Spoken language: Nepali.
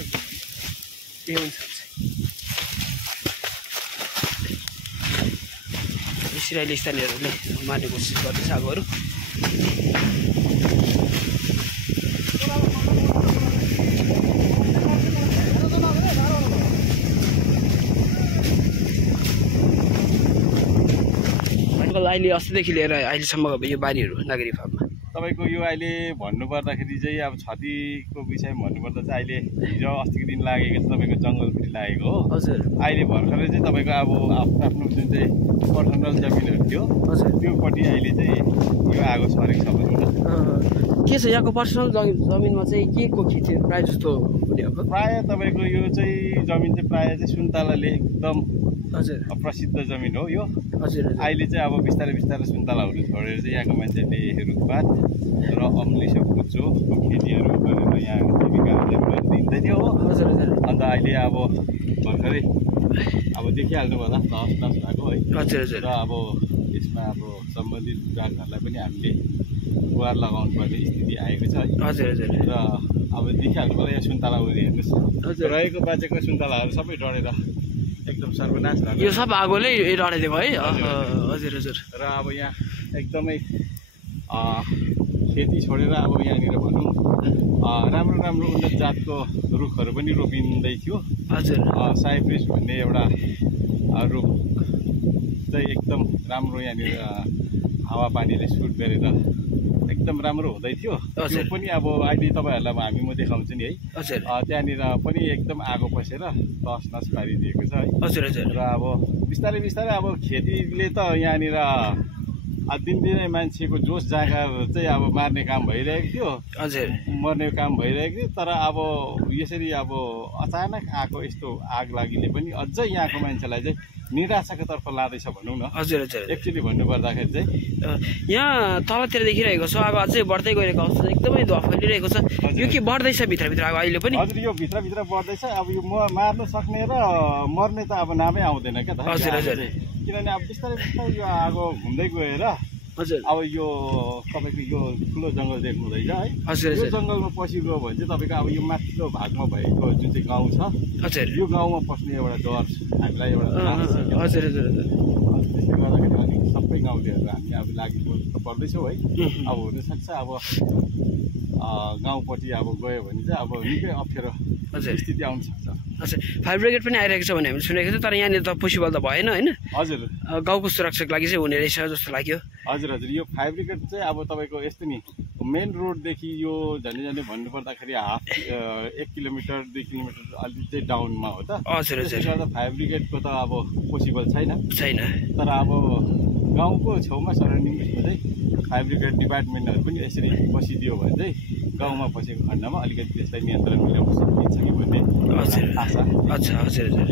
ए हुन्छ यसरी अहिले स्थानीयहरूले मार्ने कोसिस गर्दैछ आगोहरू। अहिले अस्तिदेखि लिएर अहिलेसम्म यो बारीहरू नागरी फार्ममा तपाईको यो अहिले भन्नुपर्दाखेरि चाहिँ अब क्षतिको विषयमा भन्नुपर्दा चाहिँ अहिले हिजो अस्तिको दिन लागेको चाहिँ तपाईको जङ्गलपट्टि लागेको हो। हजुर अहिले भर्खरै चाहिँ तपाईको अब आफ्नो जुन चाहिँ पर्सनल जमिनहरू थियो हजुर त्योपट्टि अहिले चाहिँ यो आगो सरेको छ भनौँ न। के छ यहाँको पर्सनल जमिनमा चाहिँ के को खेती प्रायः जस्तो हुने हो? प्रायः तपाईँको यो चाहिँ जमिन चाहिँ प्रायः चाहिँ सुन्तलाले एकदम हजुर प्रसिद्ध जमिन हो यो। हजुर अहिले चाहिँ अब बिस्तारै बिस्तारै सुन्तलाहरू छोडेर चाहिँ यहाँको मान्छेले रुखपात र अम्लिसो कुचोको खेतीहरू गरेर यहाँ जीविका दिँदै थियो हो। हजुर हजुर अन्त अहिले अब भर्खरै अब देखिहाल्नु होला तहस नहस भएको है। हजुर हजुर र अब यसमा अब सम्बन्धित विभागहरूलाई पनि हामीले गुहार लगाउनु पर्ने स्थिति आएको छ है। हजुर हजुर र अब देखिहाल्नु होला यहाँ सुन्तलाहरू हेर्नुहोस् रहेको बाँचेको सुन्तलाहरू सबै डढेर एकदम सर्वनाश भएको। यो सब आगोले डढाइदिएको है? हजुर हजुर र अब यहाँ एकदमै खेती छोडेर अब यहाँनिर भनौँ राम्रो राम्रो उन्नत जातको रुखहरू पनि रोपिँदै थियो। हजुर साइप्रिस भन्ने एउटा रुख चाहिँ एकदम राम्रो यहाँनिर हावापानीले सुट गरेर एकदम राम्रो हुँदै थियो। त्यो पनि अब अहिले तपाईँहरूलाई हामी म देखाउँछु नि है। हजुर त्यहाँनिर पनि एकदम आगो पसेर तस नस पारिदिएको छ है। हजुर हजुर र अब बिस्तारै बिस्तारै अब खेतीले त यहाँनिर दिनदिनै मान्छेको जोस जाँगर चाहिँ अब मार्ने काम भइरहेको थियो। हजुर मर्ने काम भइरहेको थियो। तर अब यसरी अब अचानक आएको यस्तो आग लागिले पनि अझै यहाँको मान्छेलाई चाहिँ निराशाको तर्फ लाँदैछ भनौँ न। हजुर हजुर एक्चुअली भन्नुपर्दाखेरि चाहिँ यहाँ तलतिर देखिरहेको छ अब अझै बढ्दै गइरहेको अवस्था एकदमै धुवा फैलिरहेको छ। यो के बढ्दैछ भित्रभित्र अब अहिले पनि? हजुर यो भित्रभित्र बढ्दैछ। अब यो मार्नु सक्ने र मर्ने त अब नामै आउँदैन क्या त। हजुर हजुर किनभने अब बिस्तारै बिस्तारै यो आगो घुम्दै गएर हजुर अब यो तपाईँको यो ठुलो जङ्गल देख्नु हुँदैछ है। हजुर यो जङ्गलमा पसिगयो भने चाहिँ तपाईँको अब यो माथिल्लो भागमा भएको जुन चाहिँ गाउँ छ हजुर यो गाउँमा पस्ने एउटा डर हामीलाई एउटा हजुर हजुर हजुर त्यसले गर्दाखेरि अलिक सबै गाउँलेहरू हामी अब लागि पर्दैछौँ है। अब हुनसक्छ अब गाउँपट्टि अब गयो भने चाहिँ अब निकै अप्ठ्यारो स्थिति आउन सक्छ। अच्छा फायर ब्रिगेड पनि आइरहेको छ भने हामीले सुनेको थियो तर यहाँनिर त पोसिबल त भएन होइन? हजुर गाउँको सुरक्षाको लागि चाहिँ हुने रहेछ जस्तो लाग्यो। हजुर हजुर यो फायर ब्रिगेड चाहिँ अब तपाईँको यस्तो नि मेन रोडदेखि यो झन्डै झन्डै भन्नुपर्दाखेरि हाफ 1 किलोमिटर 2 किलोमिटर अलिक चाहिँ डाउनमा हो त। हजुर हजुर त्यसले गर्दा फायर ब्रिगेडको त अब पोसिबल छैन। तर अब गाउँको छेउमा सराउन्डिङमा चाहिँ फायर ब्रिगेड डिपार्टमेन्टहरू पनि यसरी बसिदियो भने चाहिँ गाउँमा बसेको खण्डमा अलिकति त्यसलाई नियन्त्रण मिलाउन सकिन्छ कि भन्ने आशा। अच्छा हजुर हजुर